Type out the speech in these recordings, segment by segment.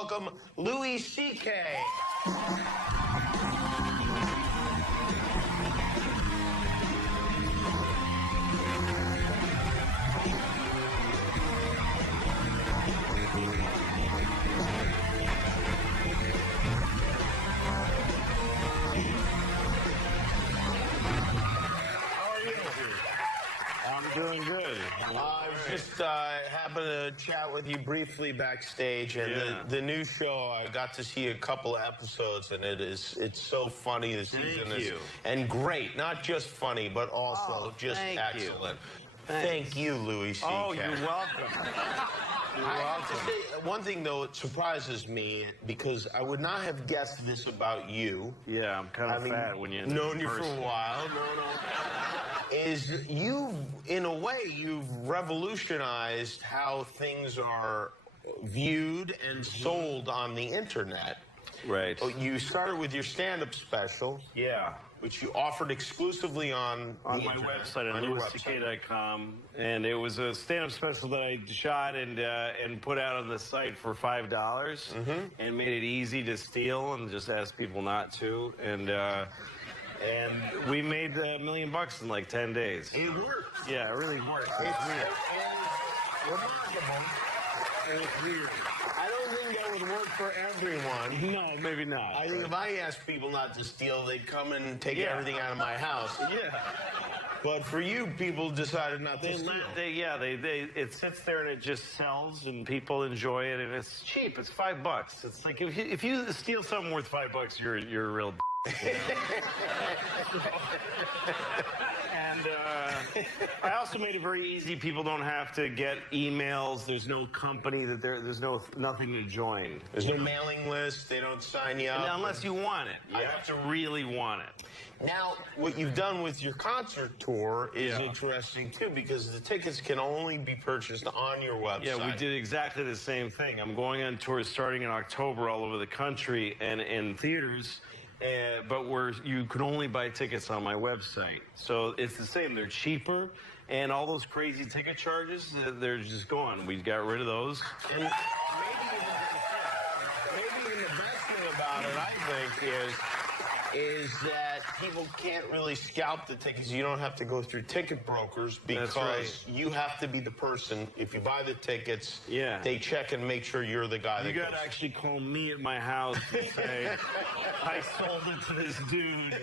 Welcome, Louis C.K. I'm doing good. I was just happened to chat with you briefly backstage, and the new show. I got to see a couple of episodes, and it's so funny. The season is and great. Not just funny, but also just excellent. Thank you, Louis C.K. Oh, you're welcome. You're welcome. One thing, though, it surprises me because I would not have guessed this about you. Yeah, I'm kind of fat when you known you for a while. Is in a way, you've revolutionized how things are viewed and sold on the internet. Right. You started with your stand-up special. Yeah. Which you offered exclusively on my website at louisck.com, and it was a stand-up special that I shot and put out on the site for $5, and made it easy to steal and just asked people not to, and we made $1 million in like 10 days. It worked. Yeah, it really worked. It's weird. Remarkable. It's weird. I don't think that would work for everyone. No, maybe not. I think if I asked people not to steal, they'd come and take everything out of my house. Yeah. But for you, people decided not to steal. It sits there and it just sells, and people enjoy it, and it's cheap. It's $5. It's like if you steal something worth $5, you're a real. And I also made it very easy. People don't have to get emails. There's no company that there's nothing to join. There's no mailing list. They don't sign you up. Unless you want it. You have to really want it. Now, what you've done with your concert tour is interesting, too, because the tickets can only be purchased on your website. Yeah, we did exactly the same thing. I'm going on tour starting in October all over the country and in theaters. But you can only buy tickets on my website. So it's the same. They're cheaper, and all those crazy ticket charges, they're just gone. We got rid of those. And maybe even the best thing about it, I think, is that people can't really scalp the tickets. You don't have to go through ticket brokers because you have to be the person. If you buy the tickets, they check and make sure you're the guy. You got to actually call me at my house and say, I sold it to this dude.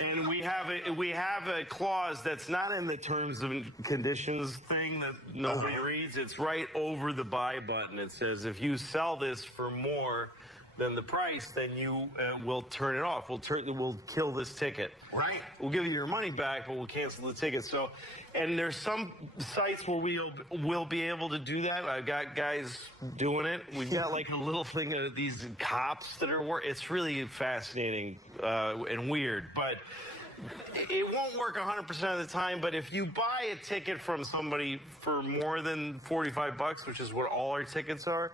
And we have a clause that's not in the terms and conditions thing that nobody reads. It's right over the buy button. It says, if you sell this for more than the price, then you will turn it off. We'll kill this ticket. Right. We'll give you your money back, but we'll cancel the ticket. So, and there's some sites where we'll be able to do that. I've got guys doing it. We've got like a little thing of these cops that are it's really fascinating and weird, but it won't work 100% of the time. But if you buy a ticket from somebody for more than $45, which is what all our tickets are,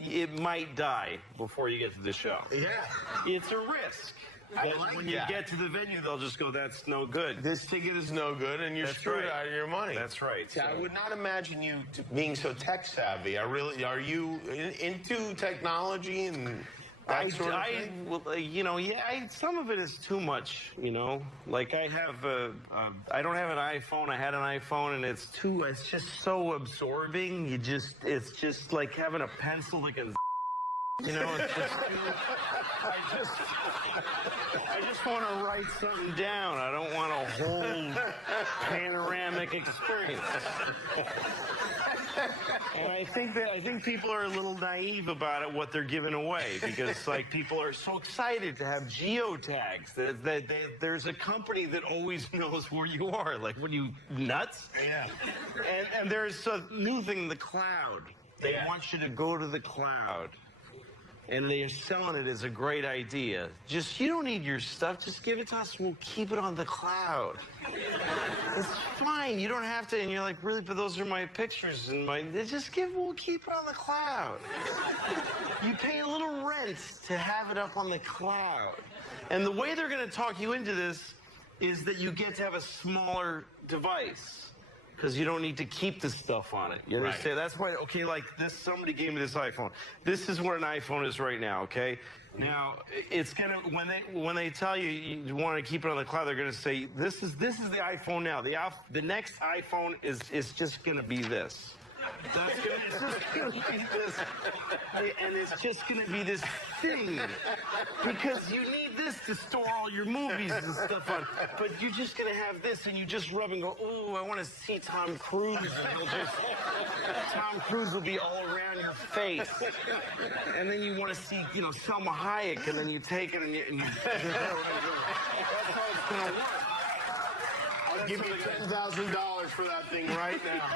it might die before you get to the show. Yeah. It's a risk. But when you get to the venue, they'll just go, that's no good. This ticket is no good, and you're screwed out of your money. That's right. So I would not imagine you being so tech savvy. Are you into technology and that sort of thing? Well, some of it is too much, Like I don't have an iPhone. I had an iPhone, and it's just so absorbing. It's just like having a pencil that can, it's just I just want to write something down. I don't want a whole panoramic experience. And I think people are a little naive about it, what they're giving away, because like people are so excited to have geotags that there's a company that always knows where you are. Like, what are you nuts? Yeah. And there's a new thing, the cloud. They want you to go to the cloud. And they're selling it as a great idea. You don't need your stuff. Just give it to us. We'll keep it on the cloud. It's fine. You don't have to. And you're like, really? But those are my pictures and we'll keep it on the cloud. You pay a little rent to have it up on the cloud. And the way they're going to talk you into this is that you get to have a smaller device. because you don't need to keep the stuff on it. You understand? That's why, okay, like this, somebody gave me this iPhone. This is what an iPhone is right now, okay? Now, it's gonna, when they tell you you want to keep it on the cloud, they're gonna say, this is the iPhone now. The next iPhone is just gonna be this. It's just gonna be this, and it's just gonna be this thing, because you need this to store all your movies and stuff on. But you're just gonna have this, and you just rub and go, "Oh, I want to see Tom Cruise." And Tom Cruise will be all around your face, and then you want to see, Selma Hayek, and then you take it and you that's how it's gonna work. I'll give you $10,000 for that thing right now.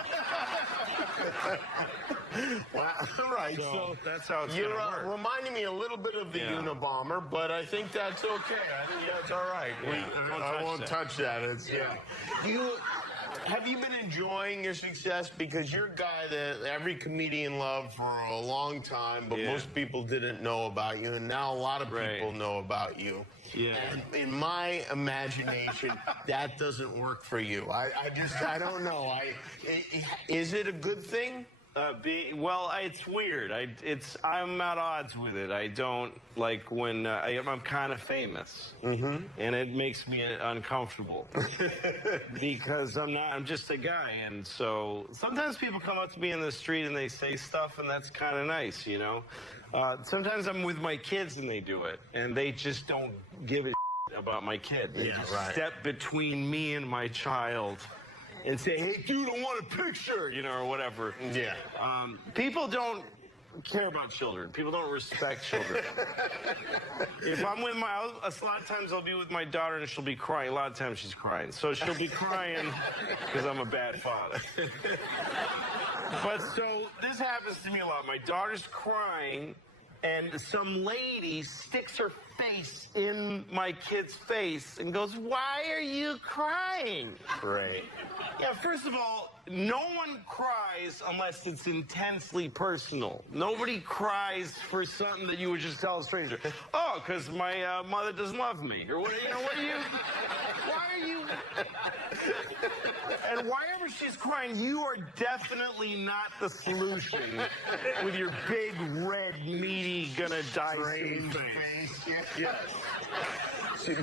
Wow. All right, so that's how it's you're gonna work. reminding me a little bit of the Unabomber, but I think that's okay. I think that's all right. I won't touch that. Have you been enjoying your success? Because you're a guy that every comedian loved for a long time, but most people didn't know about you, and now a lot of people know about you. Yeah. And in my imagination, that doesn't work for you. I don't know. Is it a good thing? Well, it's weird. I'm at odds with it. I don't like when I'm kind of famous, and it makes me uncomfortable because I'm just a guy, and so sometimes people come up to me in the street and they say stuff, and that's kind of nice, Sometimes I'm with my kids and they do it, and they just don't give a shit about my kid. They just step between me and my child and say, "Hey, dude, I want a picture," or whatever. Yeah. People don't care about children. People don't respect children. If I'm with a lot of times I'll be with my daughter and she'll be crying. A lot of times she's crying. So she'll be crying because I'm a bad father. But so this happens to me a lot. My daughter's crying, and some lady sticks her face in my kid's face and goes, "Why are you crying?" Great. Yeah, first of all, no one cries unless it's intensely personal. Nobody cries for something that you would just tell a stranger. "Oh, because my mother doesn't love me." Or what are you... Why are you... And whenever she's crying, you are definitely not the solution with your big, red, meaty, gonna die soon face. Yes.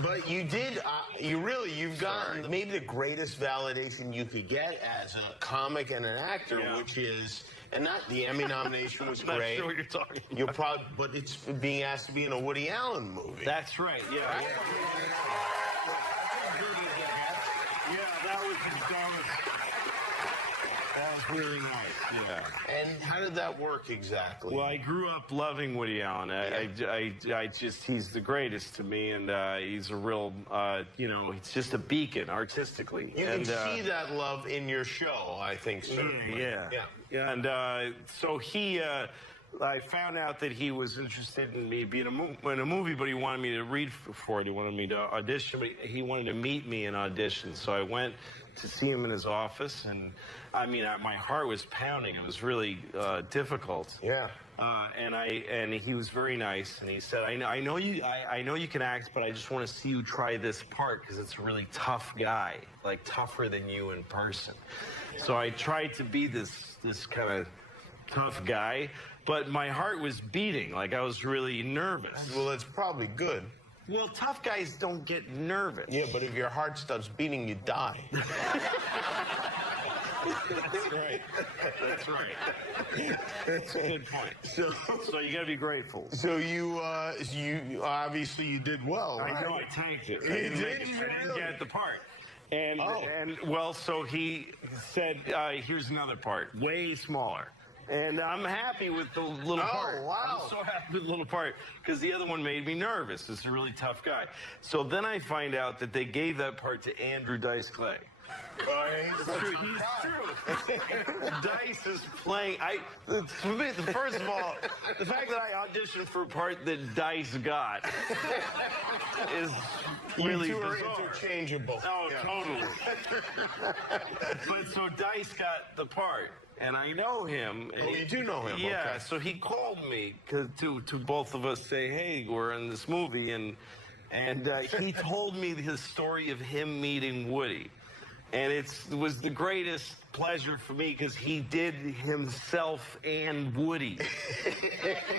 But you did, you've gotten maybe the greatest validation you could get as a comic and an actor, which is, and not the Emmy nomination was I'm great. not sure what you're talking about. You're probably, but it's being asked to be in a Woody Allen movie. That's right, yeah. That was really nice, yeah. And how did that work exactly? Well, I grew up loving Woody Allen. He's the greatest to me, and he's a real, he's just a beacon artistically. You can see that love in your show, I think, certainly. Yeah. And so I found out that he was interested in me being in a movie, but he wanted me to read for it. He wanted me to audition, but he wanted to meet me in audition. So I went to see him in his office, and my heart was pounding. It was really difficult. Yeah. And he was very nice, and he said, I know you can act, but I just want to see you try this part because it's a really tough guy, like tougher than you in person. So I tried to be this kind of tough guy, but my heart was beating, like I was really nervous. Well, it's probably good. Well, tough guys don't get nervous. Yeah, but if your heart stops beating, you die. That's right. That's right. That's a good point. So you got to be grateful. So you obviously you did well. I know. I tanked it. I didn't get the part. And so he said, "Here's another part, way smaller." And I'm happy with the little part. Wow. I'm so happy with the little part because the other one made me nervous. It's a really tough guy. So then I find out that they gave that part to Andrew Dice Clay. It's true. He's true. Dice is playing. First of all, the fact that I auditioned for a part that Dice got is really you two are bizarre. interchangeable. Oh, totally. But so Dice got the part. And I know him. Oh, you do know him? Yeah, okay. So he called me to both of us say, "Hey, we're in this movie," and he told me his story of him meeting Woody. And it was the greatest pleasure for me because he did himself and Woody.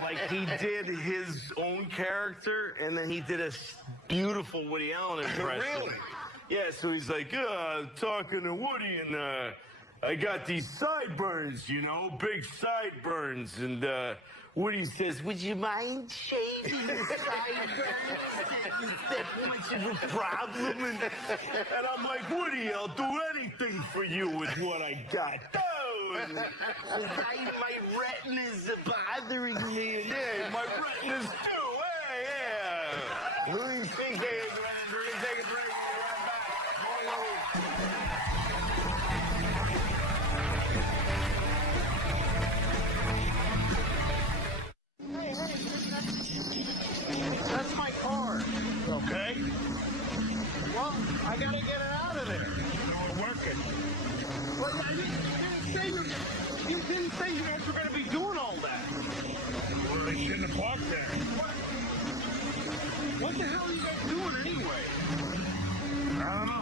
Like, he did his own character, and then he did a beautiful Woody Allen impression. Really? Yeah, so he's like, talking to Woody, and I got these sideburns, you know, big sideburns. And Woody says, would you mind shaving the sideburns? Is that much of a problem? And I'm like, Woody, I'll do anything for you with what I got. Oh, and my retinas are bothering me. And yeah, my retinas too. Hey, yeah. Who do you think they are, Andrew? Take a break. That's my car. Okay. Well, I gotta get it out of there. We're working. Well, you didn't say you guys were gonna be doing all that. Well, they shouldn't have parked there. What the hell are you guys doing anyway? I don't know.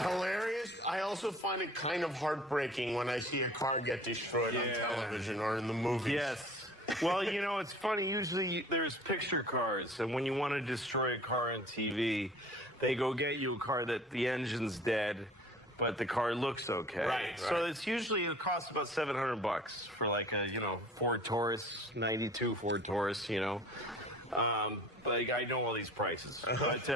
Hilarious. I also find it kind of heartbreaking when I see a car get destroyed on television or in the movies. Yes. Well, you know, it's funny. Usually there's picture cars, and when you want to destroy a car on TV, they go get you a car that the engine's dead, but the car looks okay. Right. So it's usually, it costs about $700 for like a, Ford Taurus, 92 Ford Taurus, But I know all these prices. But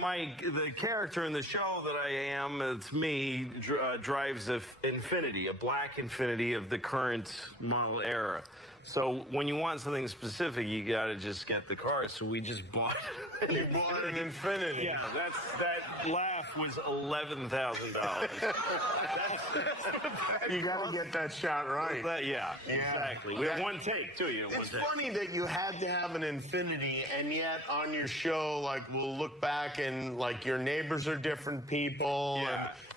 the character in the show that I am, it's me, drives a Infiniti, a black Infiniti of the current model era. So when you want something specific, you got to just get the car. So we just bought. You bought an Infiniti. Yeah, that laugh was $11,000. You got to get that shot right. Yeah, exactly. We had one take too. It's funny that you had to have an Infiniti, and yet on your show, like, we'll look back and like your neighbors are different people,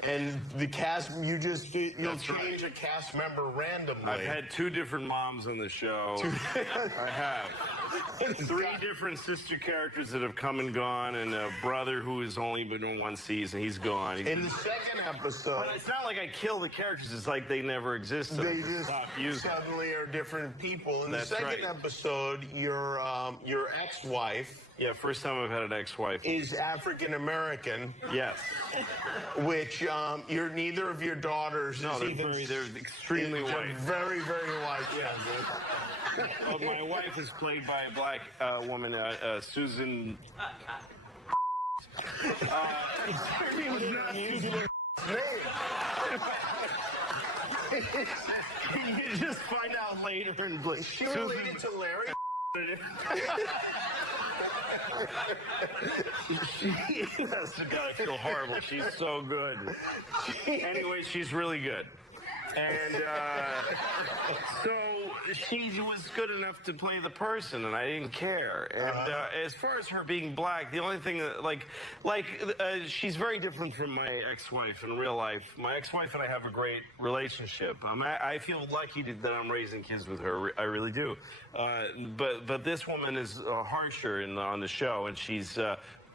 and the cast, you'll change a cast member randomly. I've had 2 different moms on the show. I have 3 different sister characters that have come and gone, and a brother who has only been in 1 season. He's gone. In the second episode, but it's not like I kill the characters. It's like they never existed. They just suddenly are different people. In the second episode, your ex-wife. Yeah, first time I've had an ex-wife. Is African American. Yes. Which neither of your daughters. No, they're extremely white. Very, very white. Yeah. Well, my wife is played by a black woman, Susan. You just find out later. Is she related to Larry? Yes, I feel horrible. She's so good. Anyway, she's really good. And so she was good enough to play the person, and I didn't care. And as far as her being black, the only thing that, she's very different from my ex-wife in real life. My ex-wife and I have a great relationship. I feel lucky that I'm raising kids with her. I really do. But this woman is harsher on the show, and she's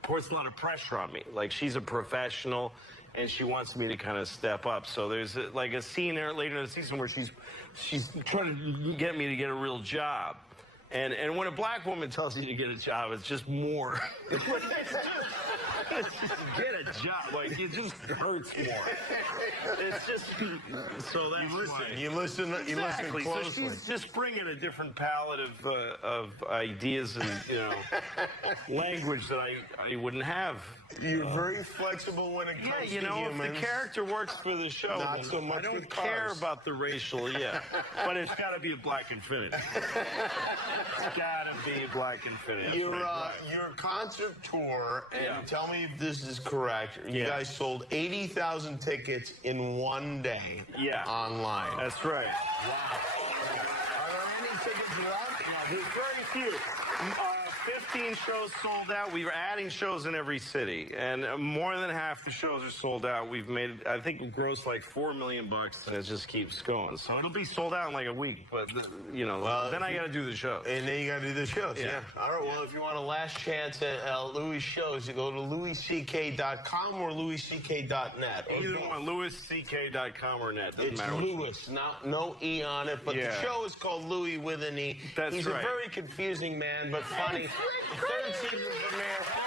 puts a lot of pressure on me. Like, she's a professional, and she wants me to kind of step up. So there's a scene there later in the season where she's trying to get me to get a real job. And when a black woman tells you to get a job, it's just more. Get a job. Like, it just hurts more. It's just, so that's You listen exactly. So closely. she's just bringing a different palette of ideas and, language that I wouldn't have. You're very flexible when it comes Yeah, to if humans. the character works for the show, Not then so much I don't with care cars. about the racial, but it's got to be a black Infiniti. It's got to be a black Infiniti. Your concert tour, and Yeah. tell me if this is correct. You Yeah. guys sold 80,000 tickets in one day. Yeah. Online. That's right. Are there any tickets left? There's very few. 15 shows sold out. We were adding shows in every city, and more than half the shows are sold out. We've made, I think, we grossed like $4 million, and it just keeps going. So it'll be sold out in like a week. But then I got to do the shows. And then you got to do the shows. Yeah. All right. Well, if you want a last chance at Louis' shows, you go to louisck.com or louisck.net. Either one, louisck.com or net. Doesn't It's matter. Louis, no E on it, but Yeah. the show is called Louis with an E. That's He's right. a very confusing man, but funny. Third season premiere.